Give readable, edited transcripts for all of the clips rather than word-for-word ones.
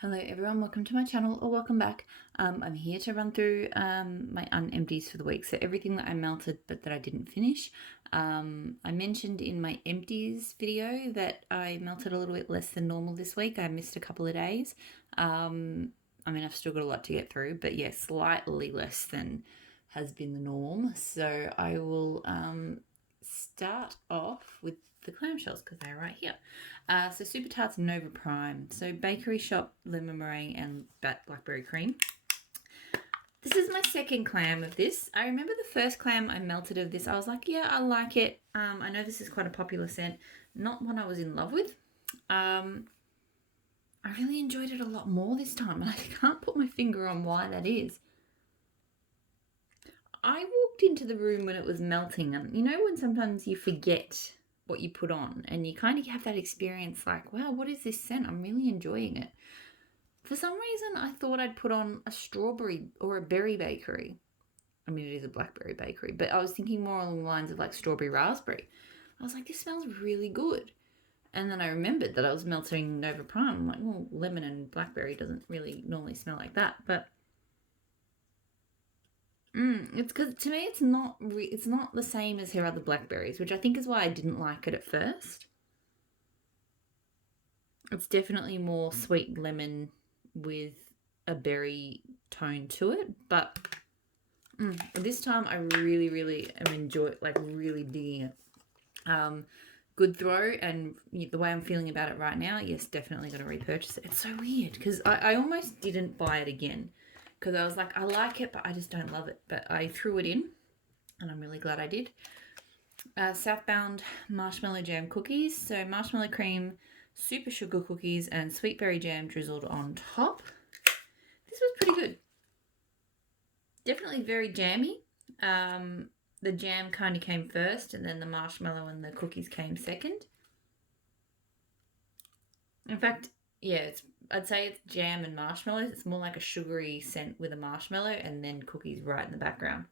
Hello everyone, welcome to my channel or welcome back. I'm here to run through my unempties for the week. So everything that I melted but that I didn't finish. I mentioned in my empties video that I melted a little bit less than normal this week. I missed a couple of days. I mean, I've still got a lot to get through, but yeah, slightly less than has been the norm. So I will start off with the clamshells because they're right here. So Super Tarts Nova Prime. So Bakery Shop lemon meringue and blackberry cream. This is my second clam of this. I remember the first clam I melted of this. I was like, yeah, I like it. I know this is quite a popular scent. Not one I was in love with. I really enjoyed it a lot more this time. And I can't put my finger on why that is. I walked into the room when it was melting, and you know when sometimes you forget what you put on and you kind of have that experience like, wow, what is this scent? I'm really enjoying it. For some reason, I thought I'd put on a strawberry or a berry bakery. I mean, it is a blackberry bakery, but I was thinking more along the lines of like strawberry raspberry. I was like, this smells really good. And then I remembered that I was melting Nova Prime. I'm like, well, lemon and blackberry doesn't really normally smell like that, but it's because to me it's not the same as her other blackberries, which I think is why I didn't like it at first. It's definitely more sweet lemon with a berry tone to it, but this time I really am really digging it. Good throw, and the way I'm feeling about it right now, yes, definitely going to repurchase it. It's so weird because I almost didn't buy it again because I was like, I like it, but I just don't love it. But I threw it in, and I'm really glad I did. Southbound marshmallow jam cookies. So marshmallow cream, super sugar cookies, and sweet berry jam drizzled on top. This was pretty good. Definitely very jammy. The jam kind of came first, and then the marshmallow and the cookies came second. In fact, yeah, I'd say it's jam and marshmallows. It's more like a sugary scent with a marshmallow and then cookies right in the background.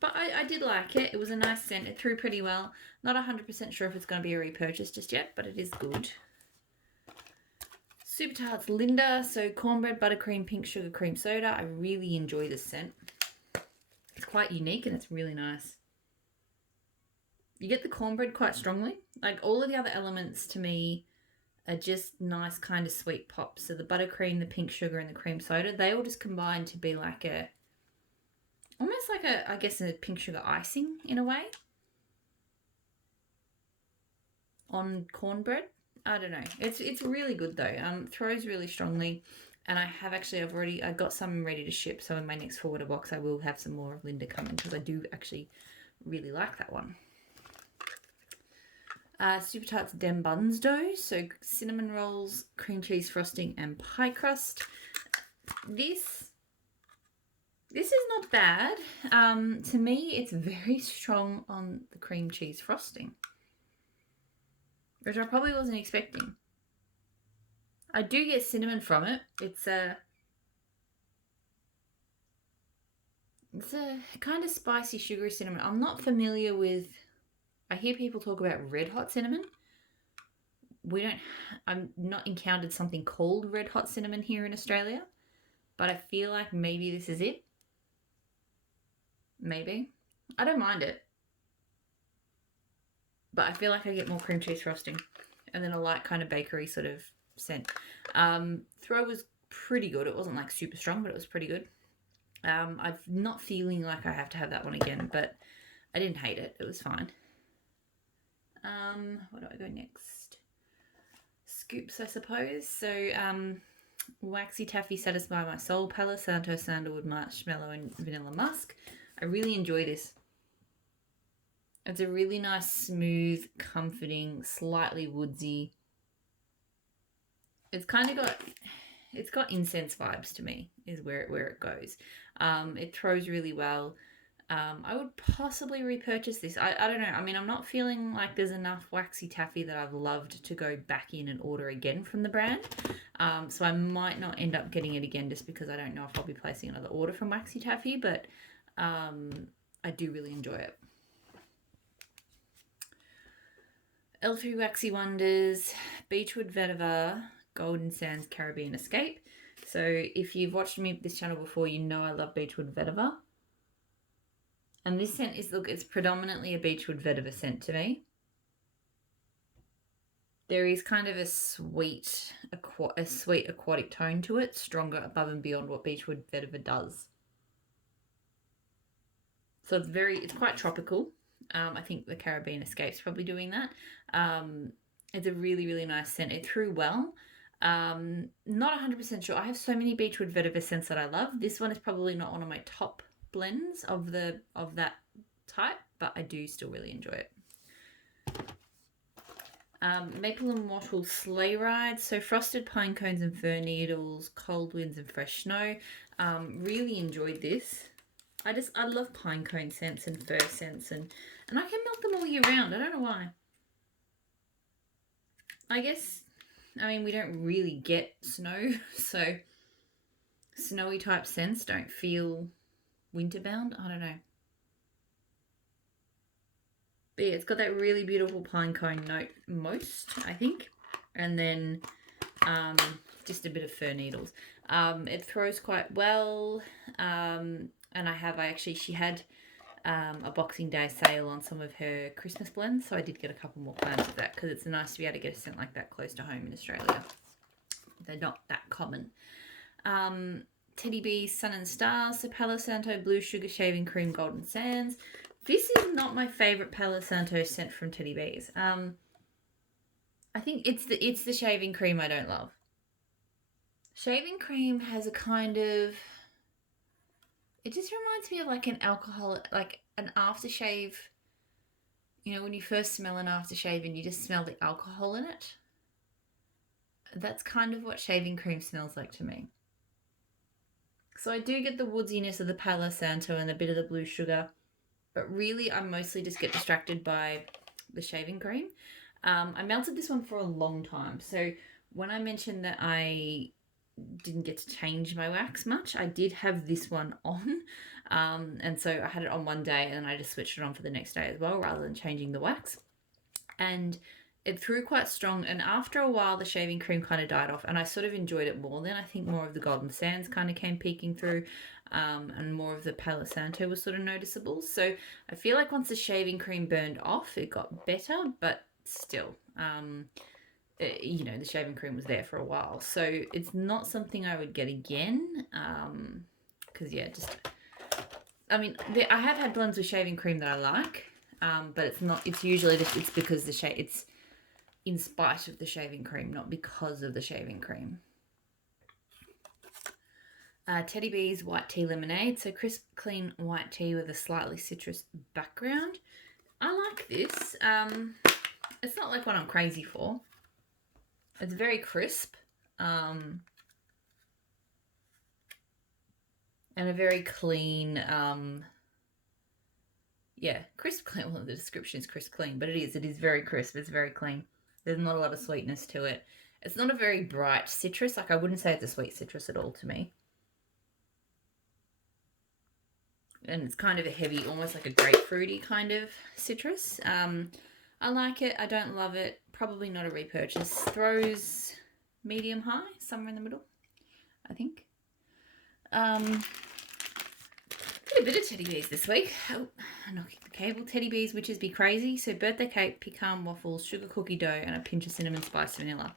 But I did like it. It was a nice scent. It threw pretty well. Not 100% sure if it's going to be a repurchase just yet, but it is good. Super Tarts Linda. So cornbread, buttercream, pink sugar cream soda. I really enjoy this scent. It's quite unique and it's really nice. You get the cornbread quite strongly. Like all of the other elements to me are just nice kind of sweet pops. So the buttercream, the pink sugar, and the cream soda, they all just combine to be like almost like a pink sugar icing in a way on cornbread. I don't know. It's really good though. Throws really strongly, and I got some ready to ship. So in my next forwarder box, I will have some more of Linda coming because I do actually really like that one. Super Tarts Dem Buns dough. So cinnamon rolls, cream cheese frosting, and pie crust. This is not bad. To me, it's very strong on the cream cheese frosting, which I probably wasn't expecting. I do get cinnamon from it. It's a kind of spicy, sugary cinnamon. I'm not familiar with. I hear people talk about red hot cinnamon. I'm not encountered something called red hot cinnamon here in Australia, but I feel like maybe this is it. Maybe. I don't mind it, but I feel like I get more cream cheese frosting and then a light kind of bakery sort of scent. Throw was pretty good. It wasn't like super strong, but it was pretty good. I'm not feeling like I have to have that one again, but I didn't hate it. It was fine. Where do I go next? Scoops, I suppose. So, Waxy Taffy Satisfy My Soul, Palo Santo Sandalwood Marshmallow and Vanilla Musk. I really enjoy this. It's a really nice, smooth, comforting, slightly woodsy. It's got incense vibes to me, is where it goes. It throws really well. I would possibly repurchase this. I don't know. I mean, I'm not feeling like there's enough Waxy Taffy that I've loved to go back in and order again from the brand. So I might not end up getting it again just because I don't know if I'll be placing another order from Waxy Taffy, but I do really enjoy it. L3 Waxy Wonders, Beechwood Vetiver, Golden Sands Caribbean Escape. So if you've watched me this channel before, you know I love Beechwood Vetiver. And this scent is, look, it's predominantly a Beechwood Vetiver scent to me. There is kind of a sweet aquatic tone to it, stronger above and beyond what Beechwood Vetiver does. So it's quite tropical. I think the Caribbean Escape's probably doing that. It's a really, really nice scent. It threw well. Not 100% sure. I have so many Beechwood Vetiver scents that I love. This one is probably not one of my top blends of that type, but I do still really enjoy it. Maple and Wattle Sleigh Ride. So frosted pine cones and fir needles, cold winds and fresh snow. Really enjoyed this. I love pine cone scents and fir scents, and I can melt them all year round. I don't know why. I guess, I mean, we don't really get snow, so snowy type scents don't feel winter bound. I don't know. But yeah, it's got that really beautiful pine cone note most, I think. And then just a bit of fir needles. It throws quite well. And she had a Boxing Day sale on some of her Christmas blends, so I did get a couple more plans of that because it's nice to be able to get a scent like that close to home in Australia. They're not that common. Teddy Bees Sun and Stars, so Palo Santo Blue Sugar Shaving Cream Golden Sands. This is not my favourite Palo Santo scent from Teddy Bees. I think it's the shaving cream I don't love. Shaving cream has a kind of... It just reminds me of like an aftershave. You know, when you first smell an aftershave and you just smell the alcohol in it. That's kind of what shaving cream smells like to me. So I do get the woodsiness of the Palo Santo and a bit of the blue sugar. But really, I mostly just get distracted by the shaving cream. I melted this one for a long time. So when I mentioned that I didn't get to change my wax much, I did have this one on. And so I had it on one day and I just switched it on for the next day as well, rather than changing the wax. And it threw quite strong. And after a while, the shaving cream kind of died off. And I sort of enjoyed it more then. I think more of the Golden Sands kind of came peeking through. And more of the Palo Santo was sort of noticeable. So I feel like once the shaving cream burned off, it got better, but still, you know, the shaving cream was there for a while. So it's not something I would get again. Because, yeah, I mean, I have had blends with shaving cream that I like, but it's usually it's because it's in spite of the shaving cream, not because of the shaving cream. Teddy Bees White Tea Lemonade. So crisp, clean white tea with a slightly citrus background. I like this. It's not like what I'm crazy for. It's very crisp. And a very clean, crisp, clean. Well, the description is crisp, clean, but it is very crisp. It's very clean. There's not a lot of sweetness to it. It's not a very bright citrus. Like, I wouldn't say it's a sweet citrus at all to me. And it's kind of a heavy, almost like a grapefruity kind of citrus. I like it. I don't love it. Probably not a repurchase. Throws medium high, somewhere in the middle, I think. Got a bit of Teddy Bees this week. Oh, knocking the cable. Teddy Bees Witches Be Crazy. So birthday cake, pecan waffles, sugar cookie dough, and a pinch of cinnamon spice vanilla.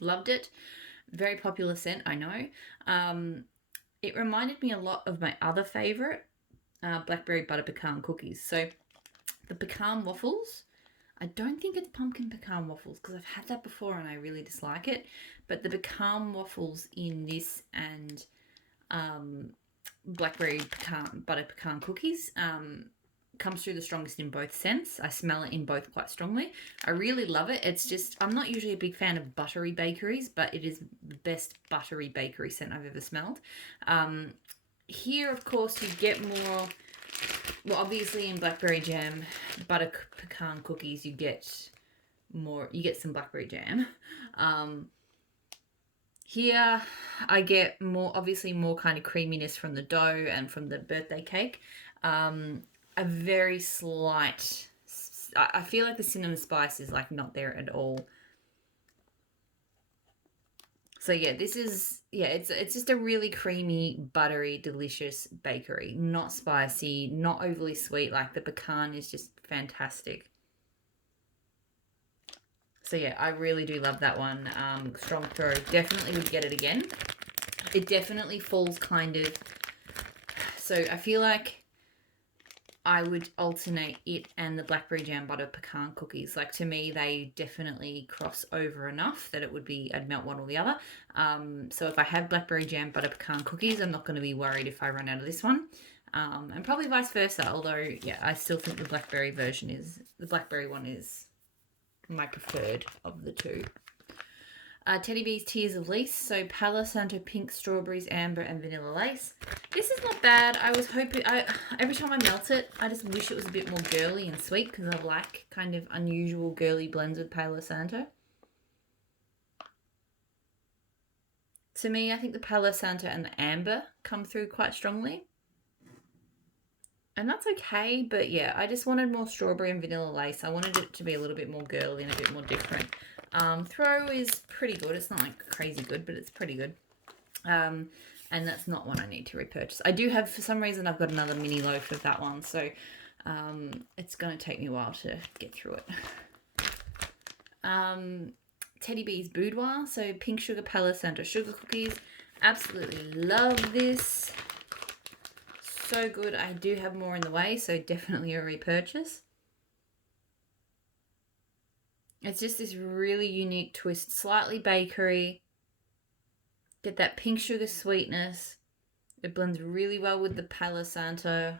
Loved it. Very popular scent, I know. It reminded me a lot of my other favourite, blackberry butter pecan cookies. So the pecan waffles, I don't think it's pumpkin pecan waffles because I've had that before and I really dislike it. But the pecan waffles in this and blackberry butter pecan cookies comes through the strongest in both scents. I smell it in both quite strongly. I really love it. It's just, I'm not usually a big fan of buttery bakeries, but it is the best buttery bakery scent I've ever smelled. Here, of course, you get more, well, obviously in blackberry jam, butter pecan cookies, you get some blackberry jam. Here, I get obviously more kind of creaminess from the dough and from the birthday cake. A very slight, I feel like the cinnamon spice is like not there at all. So yeah, this is, yeah, it's just a really creamy, buttery, delicious bakery. Not spicy, not overly sweet. Like the pecan is just fantastic. So yeah, I really do love that one. Strong throw. Definitely would get it again. It definitely falls kind of... So I feel like I would alternate it and the blackberry jam butter pecan cookies. Like, to me, they definitely cross over enough that it would be, I'd melt one or the other. So if I have blackberry jam butter pecan cookies, I'm not going to be worried if I run out of this one. And probably vice versa. Although, yeah, I still think the blackberry one is my preferred of the two. Teddy Bee's Tears of Lace. So Palo Santo pink, strawberries, amber, and vanilla lace. This is not bad. I was hoping... every time I melt it, I just wish it was a bit more girly and sweet, because I like kind of unusual girly blends with Palo Santo. To me, I think the Palo Santo and the amber come through quite strongly. And that's okay, but yeah, I just wanted more strawberry and vanilla lace. I wanted it to be a little bit more girly and a bit more different. Throw is pretty good. It's not like crazy good, but it's pretty good. And that's not one I need to repurchase. I do have, for some reason, I've got another mini loaf of that one, so it's going to take me a while to get through it. Teddy Bee's Boudoir, so pink sugar Palo Santo sugar cookies. Absolutely love this. So good. I do have more in the way, so definitely a repurchase. It's just this really unique twist, slightly bakery. Get that pink sugar sweetness. It blends really well with the Palo Santo.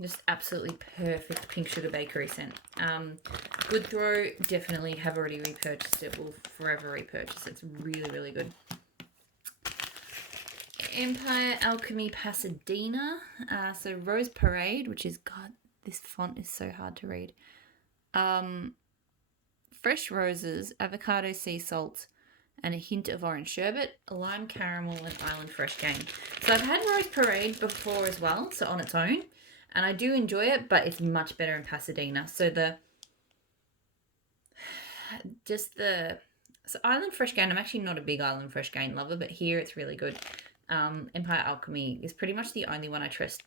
Just absolutely perfect pink sugar bakery scent. Good throw. Definitely have already repurchased it. Will forever repurchase it. It's really, really good. Empire Alchemy Pasadena. So Rose Parade, which is, God, this font is so hard to read. Fresh roses, avocado sea salt, and a hint of orange sherbet, lime caramel, and island fresh cane. So I've had Rose Parade before as well, so on its own, and I do enjoy it, but it's much better in Pasadena. So so island fresh cane, I'm actually not a big island fresh cane lover, but here it's really good. Empire Alchemy is pretty much the only one I trust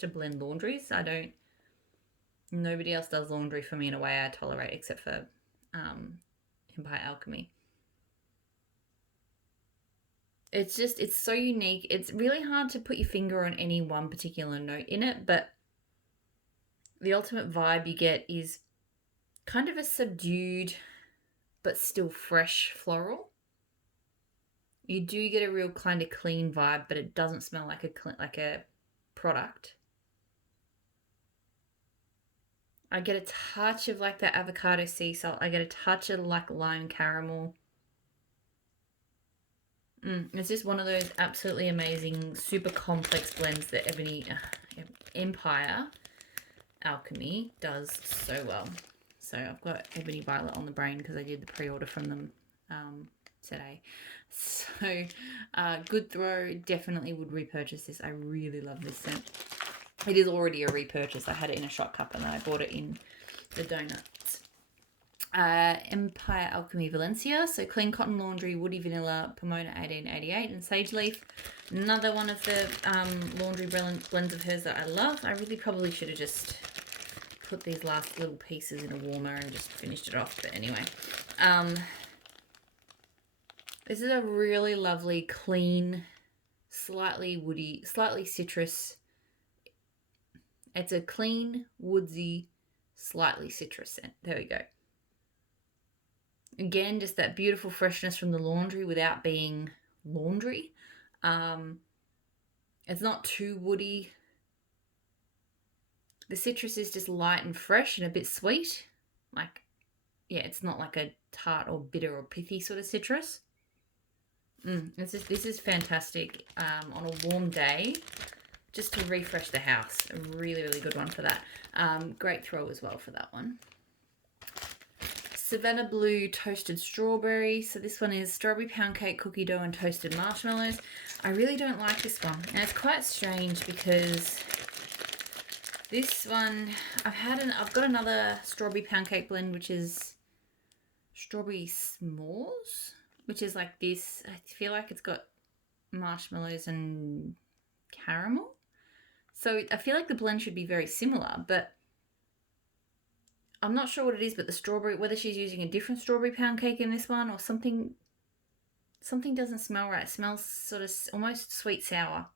to blend laundries. Nobody else does laundry for me in a way I tolerate, except for Empire Alchemy. It's so unique. It's really hard to put your finger on any one particular note in it, but the ultimate vibe you get is kind of a subdued but still fresh floral. You do get a real kind of clean vibe, but it doesn't smell like a product. I get a touch of like that avocado sea salt. I get a touch of like lime caramel. It's just one of those absolutely amazing, super complex blends that Empire Alchemy does so well. So I've got Ebony Violet on the brain because I did the pre-order from them today. So good throw. Definitely would repurchase this. I really love this scent. It is already a repurchase. I had it in a shot cup and then I bought it in the donuts. Empire Alchemy Valencia. So clean cotton laundry, woody vanilla, Pomona 1888, and sage leaf. Another one of the laundry blends of hers that I love. I really probably should have just put these last little pieces in a warmer and just finished it off. But anyway. This is a really lovely, clean, slightly woody, slightly citrus. It's a clean, woodsy, slightly citrus scent. There we go. Again, just that beautiful freshness from the laundry without being laundry. It's not too woody. The citrus is just light and fresh and a bit sweet. Like, yeah, it's not like a tart or bitter or pithy sort of citrus. This is fantastic on a warm day, just to refresh the house. A really, really good one for that. Great throw as well for that one. Savannah Blue Toasted Strawberry. So this one is strawberry pound cake, cookie dough, and toasted marshmallows. I really don't like this one. And it's quite strange because this one, I've got another strawberry pound cake blend, which is strawberry s'mores, which is like this. I feel like it's got marshmallows and caramel. So I feel like the blend should be very similar, but I'm not sure what it is. But the strawberry, whether she's using a different strawberry pound cake in this one or something doesn't smell right. It smells sort of almost sweet sour.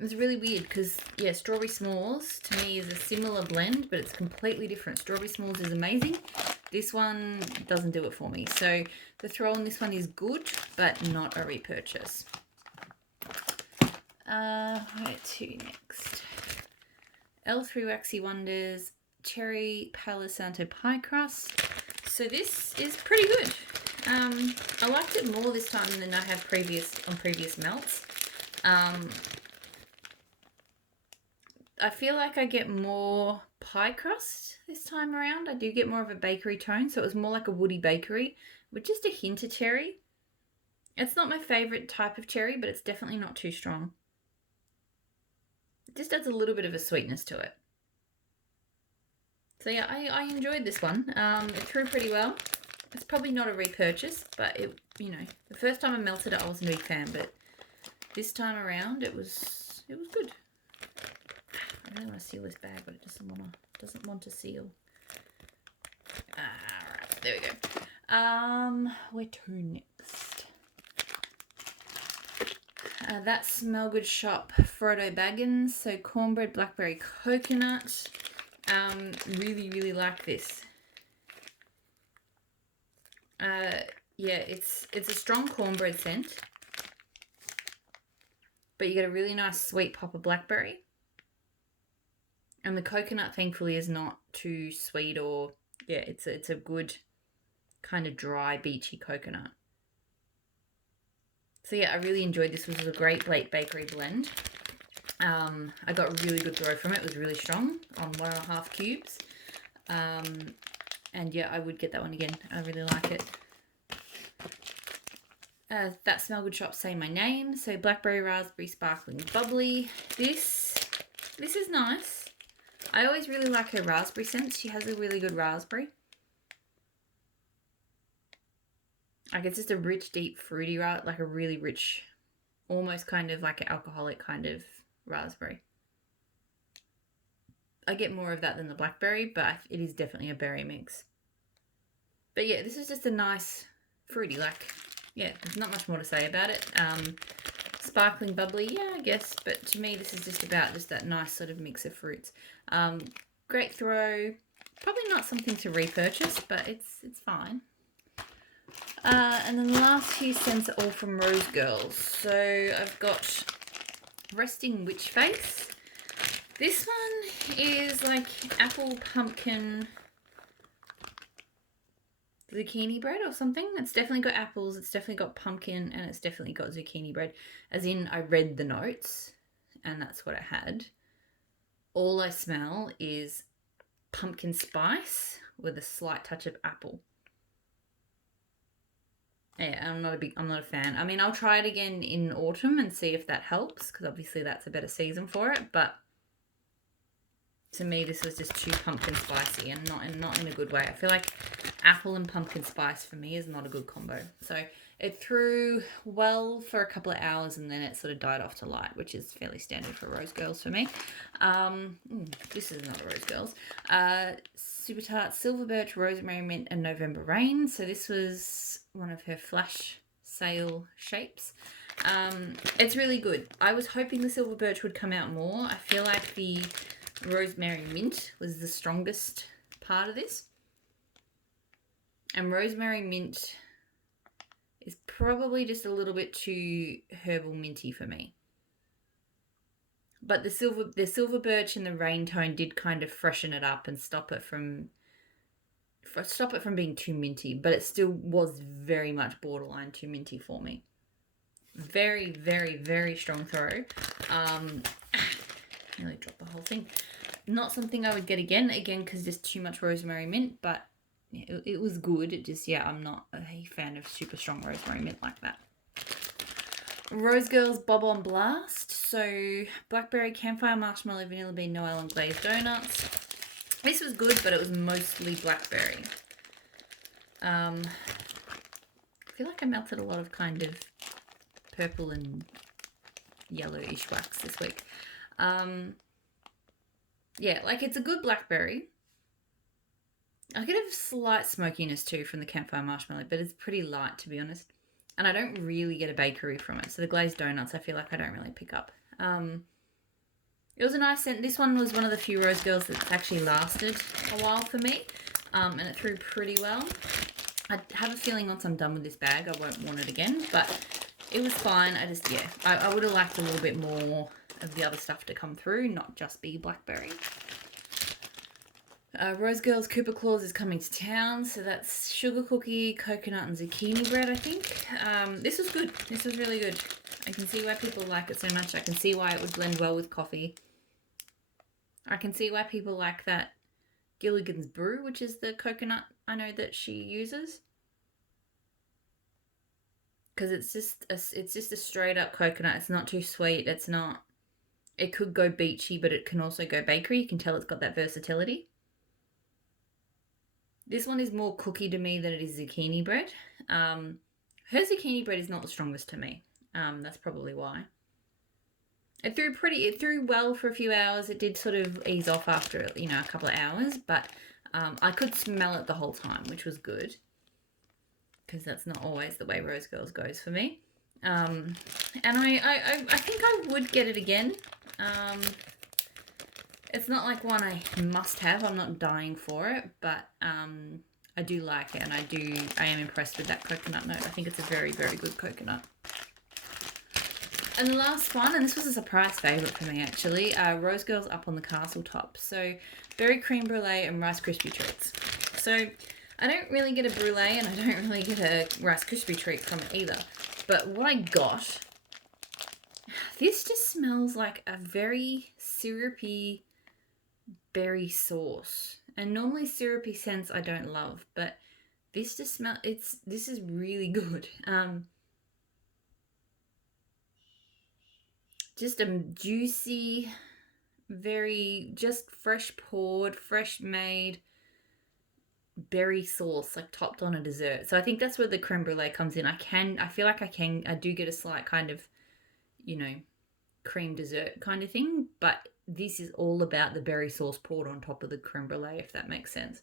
It's really weird because, yeah, strawberry s'mores to me is a similar blend, but it's completely different. Strawberry s'mores is amazing. This one doesn't do it for me. So the throw on this one is good, but not a repurchase. Where to next? L3 Waxy Wonders Cherry Palo Santo Pie Crust. So this is pretty good. I liked it more this time than I have on previous melts. I feel like I get more pie crust this time around. I do get more of a bakery tone, so it was more like a woody bakery with just a hint of cherry. It's not my favourite type of cherry, but it's definitely not too strong. It just adds a little bit of a sweetness to it. So yeah, I enjoyed this one. It threw pretty well. It's probably not a repurchase, but it, you know, the first time I melted it, I wasn't a big fan, but this time around, it was good. I really want to seal this bag, but it doesn't want to seal. Alright, there we go. Where to next? That Smell Good Shop Frodo Baggins. So cornbread, blackberry, coconut. Really, really like this. Yeah, it's a strong cornbread scent, but you get a really nice sweet pop of blackberry. And the coconut, thankfully, is not too sweet or, yeah, it's a good kind of dry, beachy coconut. So yeah, I really enjoyed this. This was a great late bakery blend. I got a really good throw from it. It was really strong on 1.5 cubes. And yeah, I would get that one again. I really like it. That Smell Good Shop Say My Name. So blackberry, raspberry, sparkling, bubbly. This is nice. I always really like her raspberry scent. She has a really good raspberry. Like it's just a rich, deep, fruity, like a really rich, almost kind of like an alcoholic kind of raspberry. I get more of that than the blackberry, but it is definitely a berry mix. But yeah, this is just a nice fruity, like, yeah, there's not much more to say about it. Sparkling bubbly, yeah, I guess, but to me this is just about just that nice sort of mix of fruits. Great throw, probably not something to repurchase, but it's fine. And then the last few scents are all from Rose Girls. So I've got Resting Witch Face. This one is like apple pumpkin zucchini bread or something. It's definitely got apples, it's definitely got pumpkin, and it's definitely got zucchini bread. As in, I read the notes, and that's what I had. All I smell is pumpkin spice with a slight touch of apple. Yeah, I'm not a fan. I mean, I'll try it again in autumn and see if that helps, because obviously that's a better season for it, but to me this was just too pumpkin spicy and not in a good way. I feel like apple and pumpkin spice for me is not a good combo. So it threw well for a couple of hours and then it sort of died off to light, which is fairly standard for Rose Girls for me. This is not a Rose Girls. Super Tart Silver Birch, Rosemary Mint, and November Rain. So this was one of her flash sale shapes. It's really good. I was hoping the Silver Birch would come out more. I feel like the Rosemary Mint was the strongest part of this. And Rosemary Mint is probably just a little bit too herbal minty for me. But the Silver Birch and the Rain Tone did kind of freshen it up and stop it from being too minty, but it still was very much borderline too minty for me. Very, very, very strong throw. Nearly dropped the whole thing. Not something I would get again because just too much rosemary mint, but it was good. It just, yeah, I'm not a fan of super strong rosemary mint like that. Rose Girls Bob on Blast. So blackberry, campfire, marshmallow, vanilla bean, Noel, and glazed donuts. This was good, but it was mostly blackberry. I feel like I melted a lot of kind of purple and yellowish wax this week. Yeah, like it's a good blackberry. I get a slight smokiness too from the campfire marshmallow, but it's pretty light to be honest. And I don't really get a bakery from it. So the glazed donuts, I feel like I don't really pick up. It was a nice scent. This one was one of the few Rose Girls that's actually lasted a while for me, and it threw pretty well. I have a feeling once I'm done with this bag, I won't want it again, but it was fine. I would have liked a little bit more of the other stuff to come through, not just be blackberry. Rose Girls Cooper Claus is coming to town, so that's sugar cookie, coconut, and zucchini bread, I think. This was good. This was really good. I can see why people like it so much. I can see why it would blend well with coffee. I can see why people like that Gilligan's Brew, which is the coconut I know that she uses. Because it's just a straight up coconut. It's not too sweet. It could go beachy, but it can also go bakery. You can tell it's got that versatility. This one is more cookie to me than it is zucchini bread. Her zucchini bread is not the strongest to me. That's probably why. It threw well for a few hours. It did sort of ease off after, a couple of hours, but I could smell it the whole time, which was good. Because that's not always the way Rose Girls goes for me. And I think I would get it again. It's not like one I must have. I'm not dying for it, but I do like it, and I am impressed with that coconut note. I think it's a very, very good coconut. And the last one, and this was a surprise favourite for me actually, Rose Girls Up on the Castle Top. So berry creme brulee and Rice Krispie treats. So I don't really get a brulee and I don't really get a Rice Krispie treat from it either. But what I got, this just smells like a very syrupy berry sauce. And normally syrupy scents I don't love, but this just this is really good. Just a juicy, very just fresh poured, fresh made berry sauce, like topped on a dessert. So I think that's where the creme brulee comes in. I do get a slight kind of, cream dessert kind of thing, but this is all about the berry sauce poured on top of the creme brulee, if that makes sense.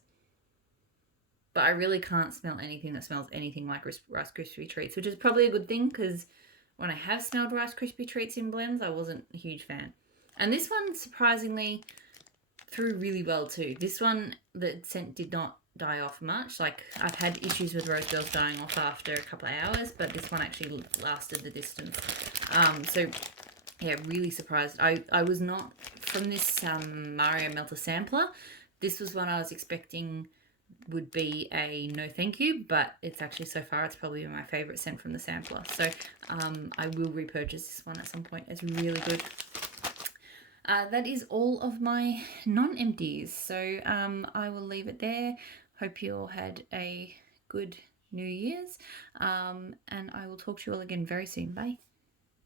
But I really can't smell anything that smells anything like Rice Krispie treats, which is probably a good thing because when I have smelled Rice Krispie treats in blends, I wasn't a huge fan. And this one, surprisingly, threw really well too. This one, the scent did not die off much. Like, I've had issues with Rose Girls dying off after a couple of hours, but this one actually lasted the distance. So, yeah, really surprised. I was not, from this Mario Melter sampler, this was one I was expecting would be a no thank you, but it's actually so far it's probably my favorite scent from the sampler, so I will repurchase this one at some point. It's really good. That is all of my non-empties, so I will leave it there. Hope you all had a good New Year's, and I will talk to you all again very soon. Bye.